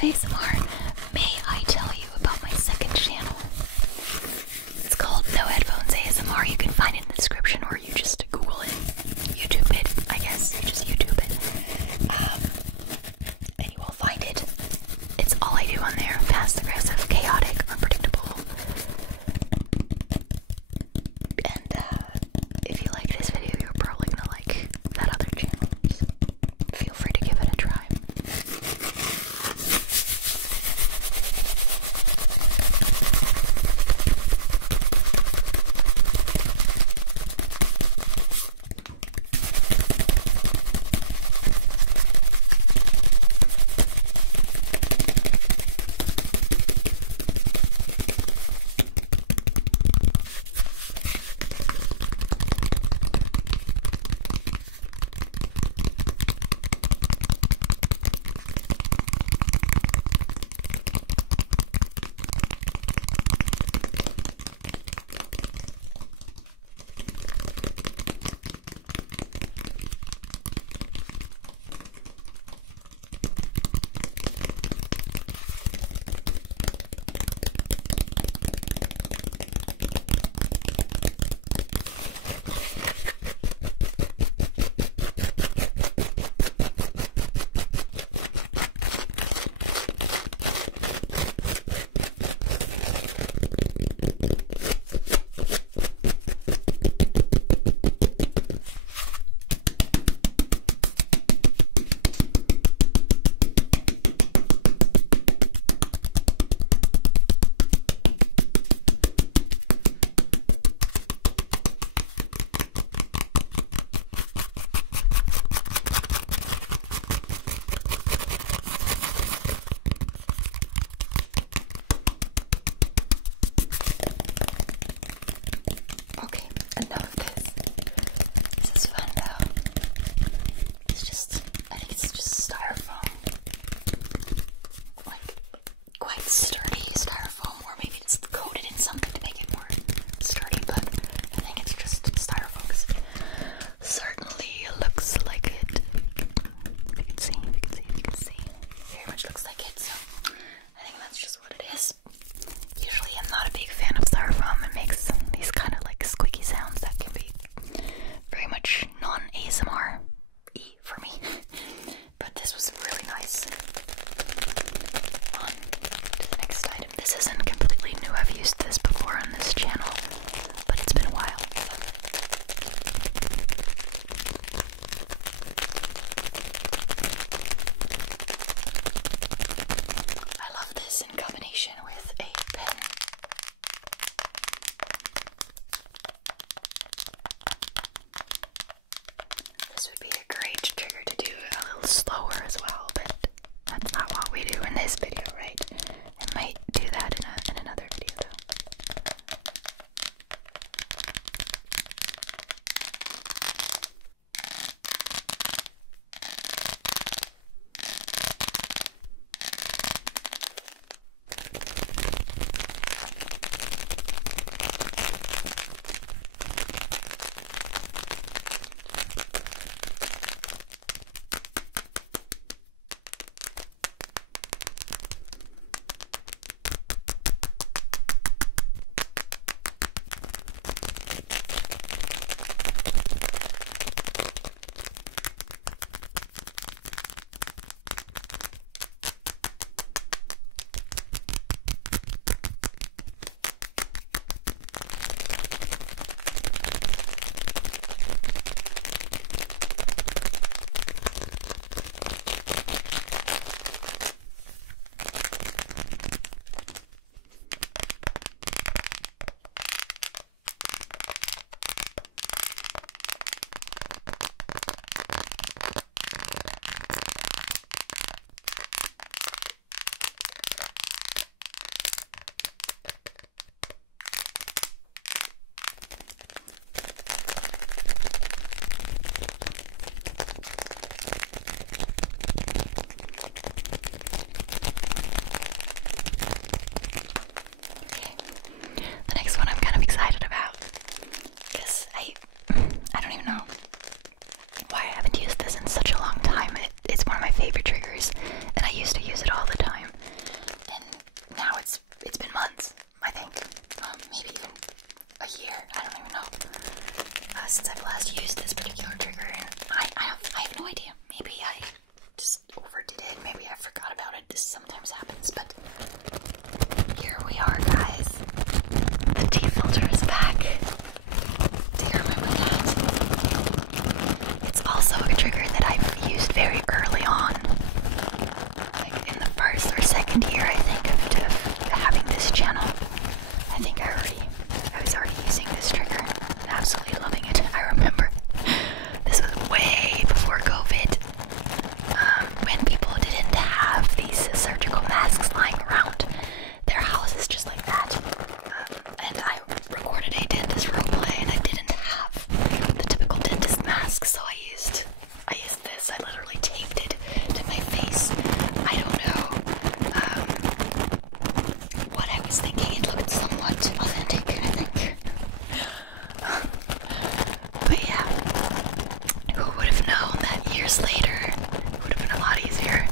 ASMR, may I tell you about my second channel? It's called No Headphones ASMR. You can find it in the description, or you just Google it, YouTube it, I guess. You just YouTube it. And you will find it. It's all I do on there. Fast, aggressive, chaotic, unpredictable. And if you like this video, you're probably gonna like that other channel. So feel free to give it a try. Sturdy styrofoam, or maybe it's coated in something to make it more sturdy, but I think it's just styrofoam because it certainly looks like it. You can see, very much looks like it, so I think that's just what it is. Usually I'm not a big fan of styrofoam. It makes these kind of like squeaky sounds that can be very much non-ASMR-y for me, but this was really nice. This isn't completely new. I've used this before on this channel, but it's been a while. I love this in combination with a pen. This would be a great trigger to do a little slower as well, but that's not what we do in this video, right? I might do that in another video though. since I've last used this particular trigger, and I have no idea. Maybe I just overdid it. Maybe I forgot about it. This sometimes happens, but here we are, guys. The tea filter is back. Do you remember that? It's also a trigger that I've used very early on. Like in the first or second year, I think, of having this channel. I think I was already using this trigger and absolutely loving it. I remember this was way before COVID, when people didn't have these surgical masks lying around their houses just like that. And I recorded a dentist roleplay, and I didn't have the typical dentist mask, so I used this. I literally taped it to my face. I don't know what I was thinking. It looked somewhat authentic, I think. But yeah, who would have known that years later it would have been a lot easier,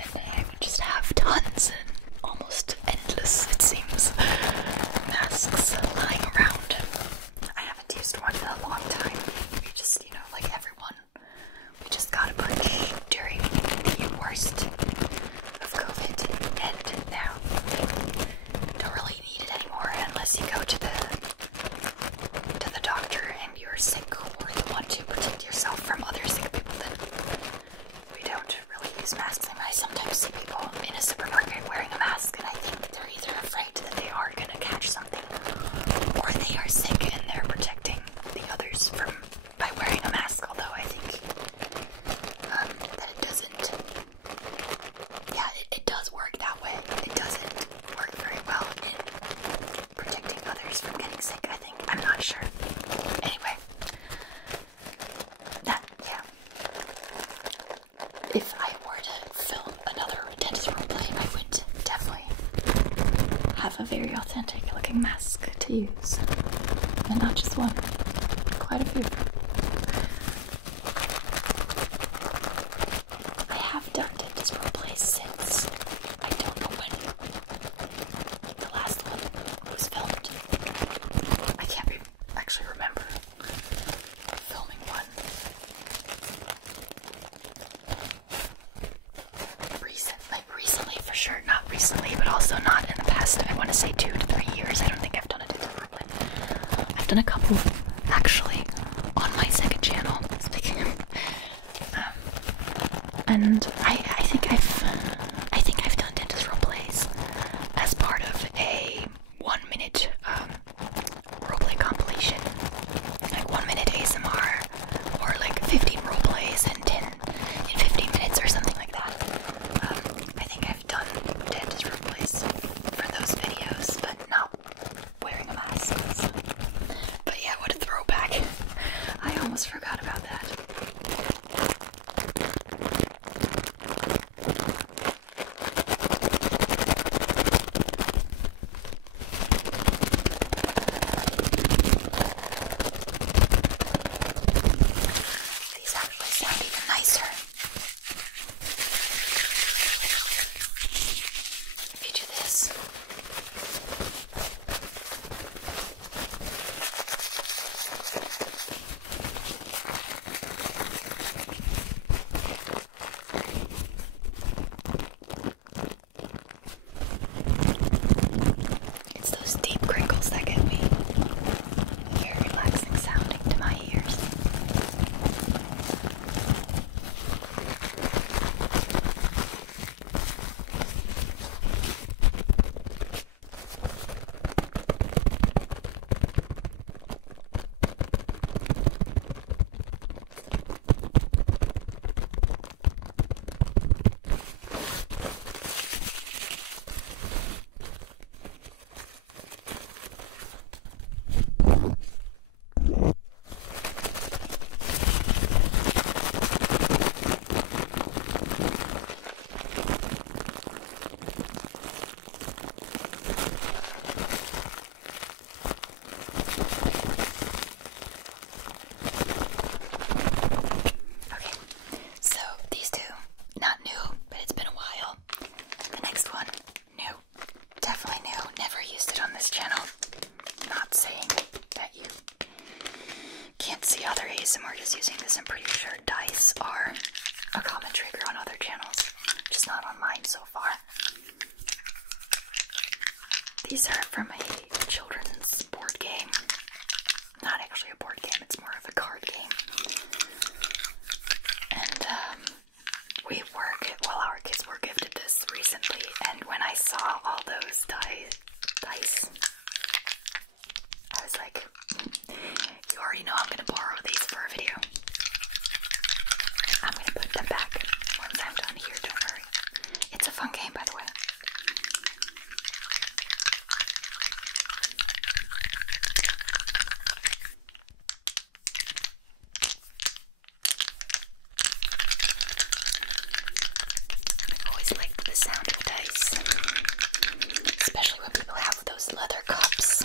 and I would just have tons and almost endless, it seems, masks lying around. I haven't used one in a long time. We just, like everyone, we just got a bunch during the worst of COVID, and now don't really need it anymore unless you go to the doctor and you're sick or you want to protect yourself from other sick people. Then we don't really use masks. I sometimes see people in a supermarket wearing a mask, and I think they're either afraid that they are gonna catch something, or they are sick and they're protecting the others by wearing a mask. Although I think that it doesn't. Yeah, it does work that way. It doesn't work very well in protecting others from getting sick, I think. I'm not sure. Anyway, yeah. If I were to film another dentist roleplay, I would definitely have a very authentic looking mask to use. And not just one, quite a few. I have done dentist roleplays since, I don't know when the last one was filmed. I can't actually remember filming one recently for sure. Not recently, but also not in the past, I want to say 2 to 3 years. I don't think I've done a dentist roleplay. I've done a couple, actually, on my second channel, speaking of, and I think I've done dentist roleplays as part of a 1-minute roleplay compilation, like 1 minute ASMR, or like 15 roleplays in 15 minutes or something like that. I think I've done dentist roleplays for those videos, but not wearing a mask. But yeah, what a throwback. I almost forgot about that. These actually sound even nicer. If you do this. It's those deep crinkles that get me. Very relaxing sounding to my ears. ASMR just using this. I'm pretty sure dice are a common trigger on other channels, just not on mine so far. These are from a children's board game. Not actually a board game, it's more of a card game. And our kids were gifted this recently, and when I saw all those dice, I was like, you already know I'm gonna borrow these for a video. I'm gonna put them back once I'm done here, don't worry. It's a fun game, by the way. I've always liked the sound of dice, especially when people have those leather cups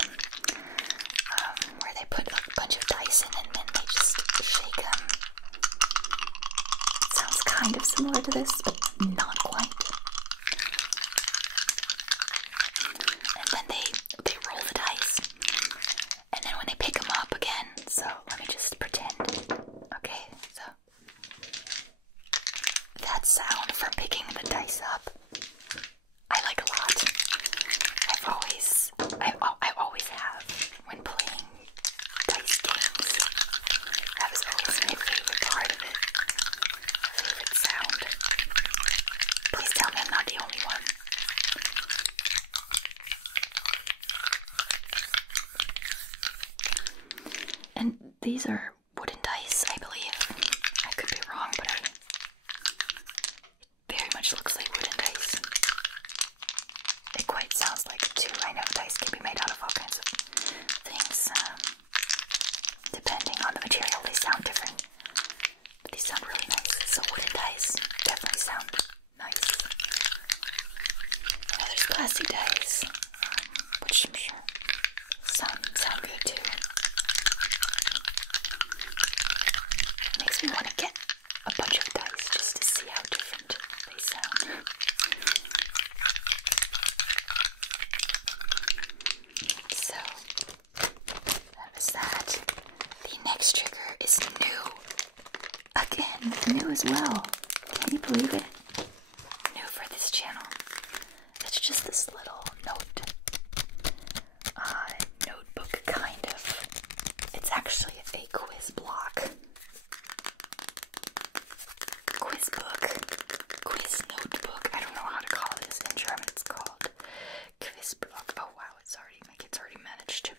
where they put a bunch of dice in and then they just shake them. It sounds kind of similar to this, but not quite. And then they roll the dice, and then when they pick them up again, so let me just pretend. Okay, so that sound for picking the dice up, I like a lot. I always have when playing dice games. That was always my favorite part of it. Favorite sound. Please tell me I'm not the only one. And these are wooden dice, I believe. I could be wrong, but it very much looks like wooden dice. It quite sounds like it too. I know dice can be made out of all kinds of things. Depending on the material, they sound different. But these sound really nice. So wooden dice definitely sound nice. I know there's plastic dice, which I'm sure sound good too. Makes me want to get a bunch of dice just to see how different they sound. So, that was that. The next trigger is new. Again, new as well. Can you believe it? New for this channel. It's just this little notebook kind of. It's actually a quiz block. Quiz book. Quiz notebook. I don't know how to call this. In German it's called quiz block. Oh wow, my kids already managed to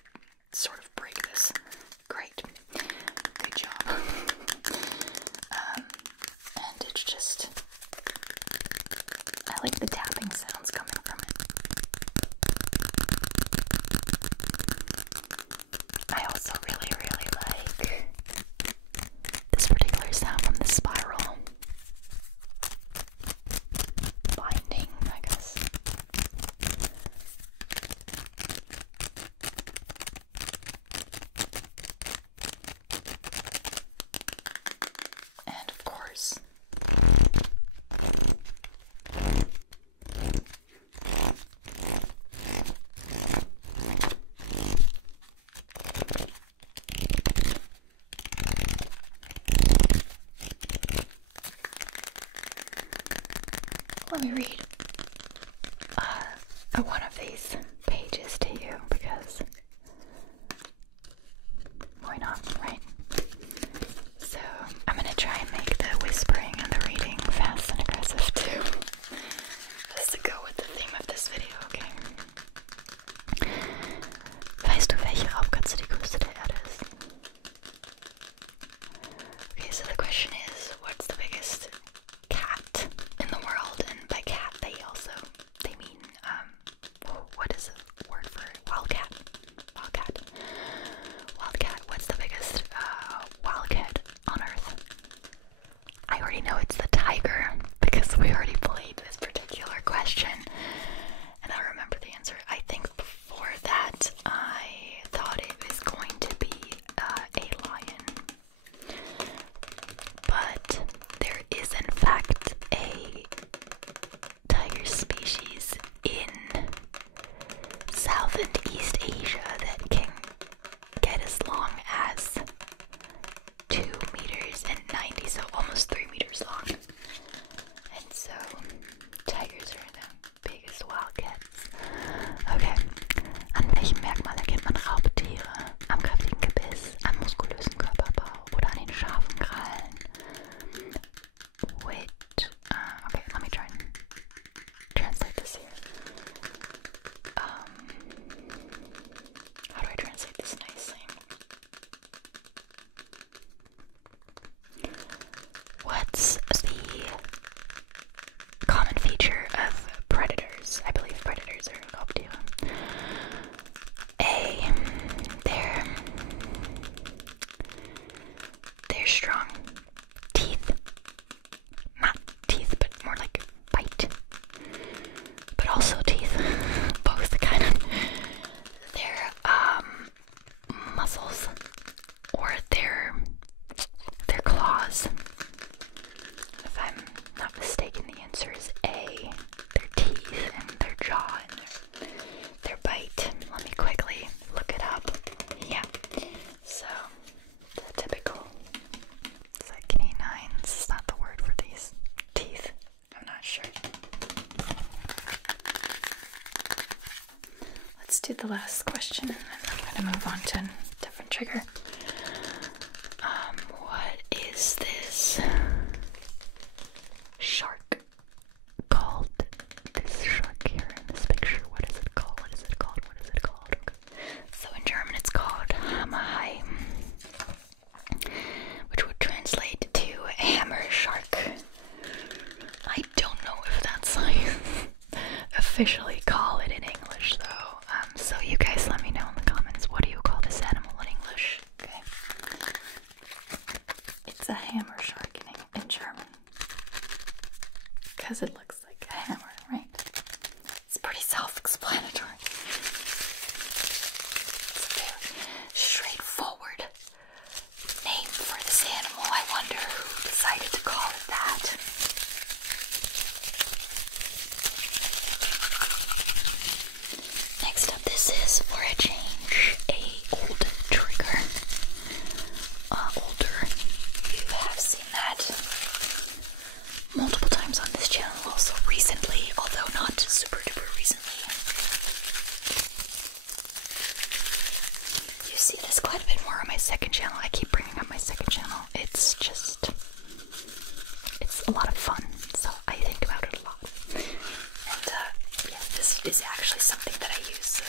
sort of break this. Great. Good job. And it's just, I like the tapping sounds coming from it. I also really, really like this particular sound from the spiral binding, I guess. And of course, let me read one of these pages to you, because why not, right? So I'm gonna try and make the whispering and the reading fast and aggressive too, just to go with the theme of this video, okay? Weißt du, welche Raubkatze die größte der Erde ist? Okay, so the question is, what's the biggest cat in the world? And by cat, they mean, what is strong teeth. Not teeth, but more like bite. But also teeth. Both kind of. Their muscles or their claws. If I'm not mistaken, the answer is A. Their teeth and their jaw and their bite. Let me quickly look it up. Yeah. So the typical, is that canines? Is that the word for these teeth? I'm not sure. Let's do the last question and then I'm gonna move on to a different trigger. What is this shark called? This shark here in this picture, what is it called? What is it called? What is it called? So in German it's called Hammerhai, which would translate to hammer shark. I don't know if that's how you officially call it in English though. So you guys let me know in the comments, what do you call this animal in English? Okay. It's a hammer shark in German. Because it looks like a hammer, right? It's pretty self-explanatory. It's a very straightforward name for this animal. I wonder who decided to call it that. Next up, this is, for a change, a old trigger. Older. You have seen that multiple times on this channel, also recently, although not super duper recently. You see this quite a bit more on my second channel. I keep bringing up my second channel. It's just, it's a lot of fun, so I think about it a lot. And yeah, this is actually something that I use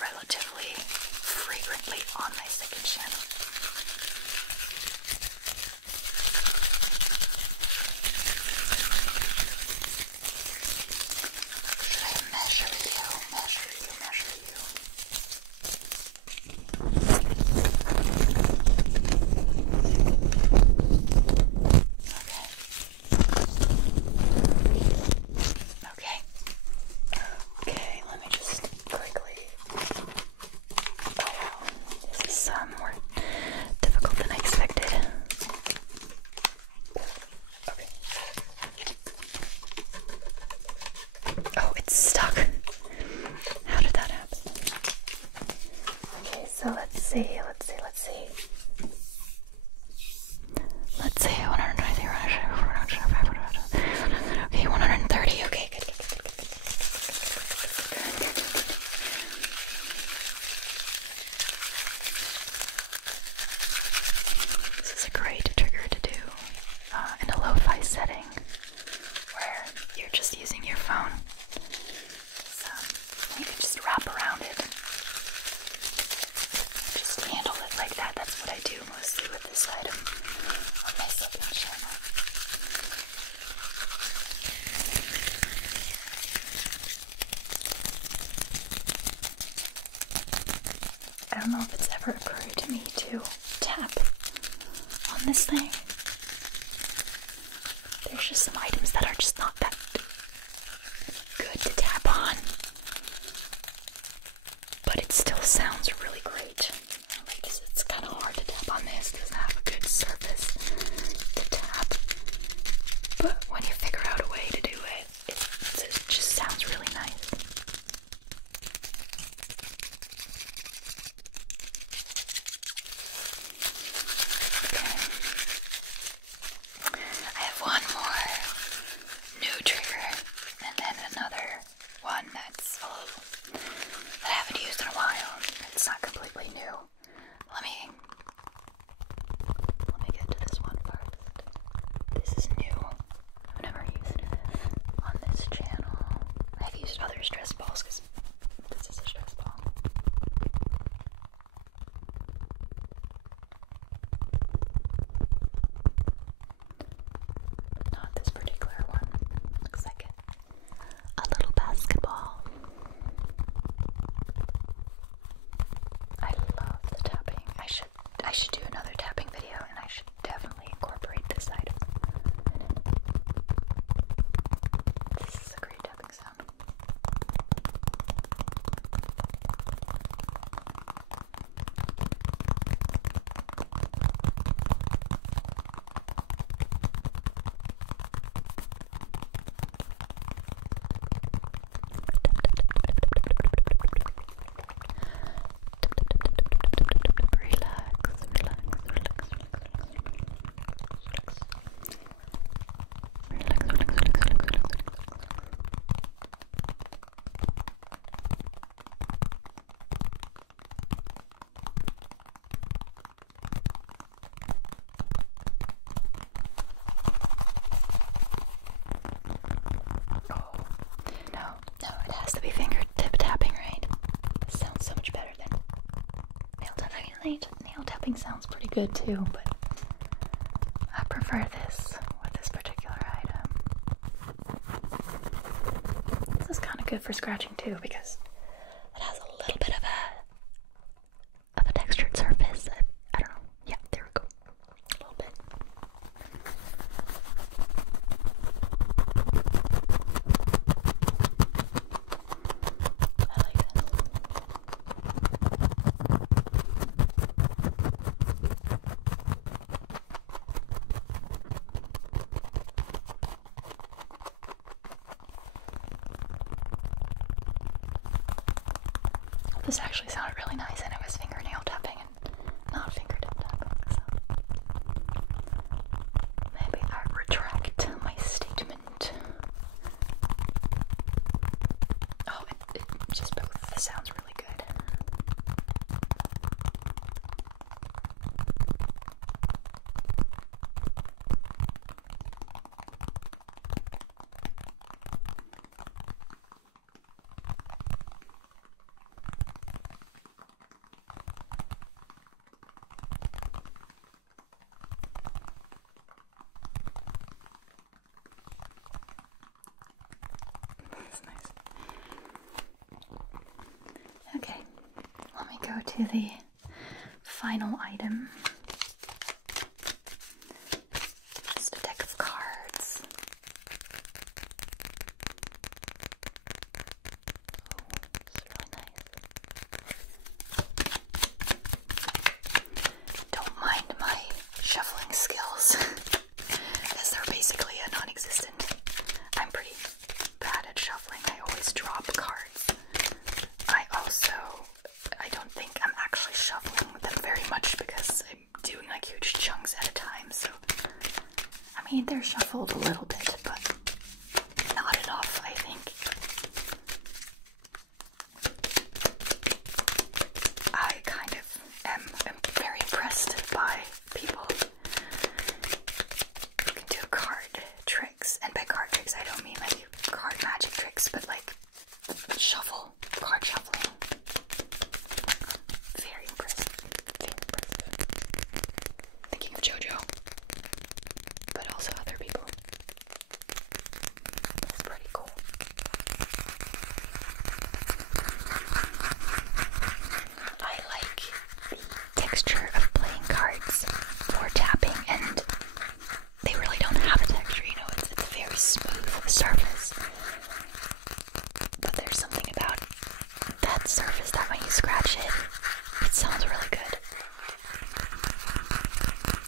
relatively frequently on my second channel. Should I measure you? Measure you, measure you. Okay. Okay, let me just quickly. Oh wow, this is more difficult than I expected. Okay. Oh, it's stuck. How did that happen? Okay, so let's see. Let's see, 120, okay, 130, okay, good. This is a great trigger to do in a lo-fi setting where you're just using your phone. So you can just wrap around it. Just handle it like that. That's what I do mostly with this item on my second channel. I don't know if it's ever occurred to me to tap on this thing. There's just some items that are just not that good to tap on, but it still sounds really great. Like it's kind of hard to tap on this. It doesn't have a good surface to tap, but when you figure out a way to do it, it just sounds really nice. Okay. I have one more new trigger, and then another one that's that I haven't used in a while. It's not completely new. Let me get to this one first. This is new. I've never used this on this channel. I've used other stress balls because this is a stress ball. But not this particular one. Looks like a little basketball. I love the tapping. I should do another tapping video, and I should definitely nail tapping sounds pretty good too, but I prefer this with this particular item. This is kind of good for scratching too because it has a little bit of a textured surface. I don't know. Yeah, there we go. A little bit. I like it. This actually sounded really nice, and it was fingernail tapping and not fingertip tapping, so maybe I retract my statement. Oh, it just both sounds really good. That's nice. Okay, let me go to the final item. Just a deck of cards. Oh, it's really nice. Don't mind my shuffling skills, as they're basically a non-existent. I'm pretty bad at shuffling. I always drop cards. I don't think I'm actually shuffling them very much because I'm doing like huge chunks at a time, so I mean they're shuffled a little bit, but not enough, I think. I kind of am very impressed by people who can do card tricks, and by card tricks I don't mean like card magic tricks, but like card shuffling. Very impressive. Very impressive. Thinking of JoJo, but also other people. It's pretty cool. I like the texture of playing cards for tapping, and they really don't have a texture, you know, it's a very smooth surface. But there's something about that surface that when you scratch it, it sounds really good.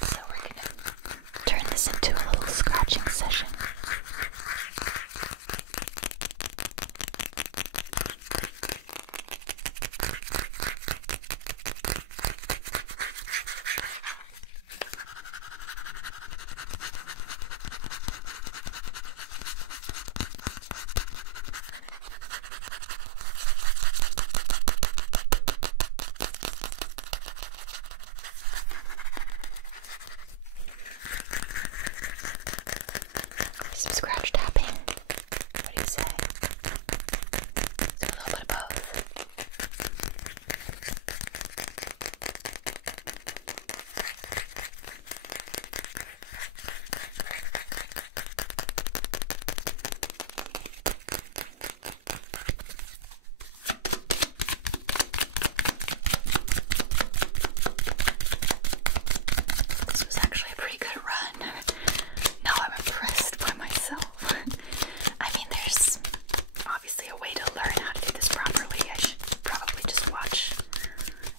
So we're gonna turn this into a little scratching session. Some scratch tapping. What do you say? Do a little bit of both. This was actually a pretty good run. Now I'm impressed by myself. I mean, there's obviously a way to learn how to do this properly. I should probably just watch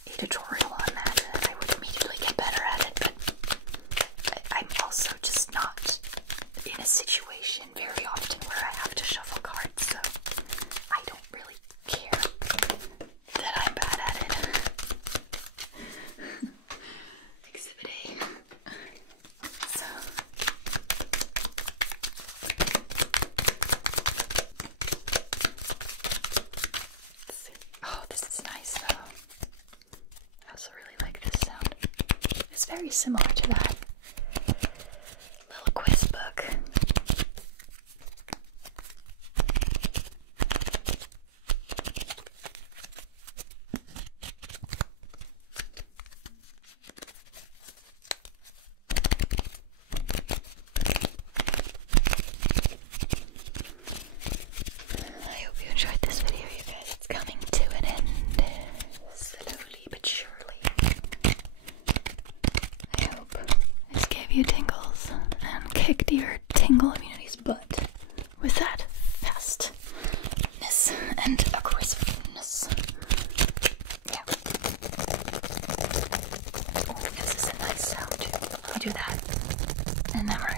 a tutorial on that, and I would immediately get better at it, but I'm also just not in a situation very often where I have to shuffle cards, so I don't really care that I'm bad at it. Exhibit A. So let's see. Oh, this is nice though. I also really like this sound. It's very similar to that little quiz book. you tingles and kicked your tingle immunity's butt with that fastness and aggressiveness. Yeah. Oh, this is a nice sound too. You do that, and then we're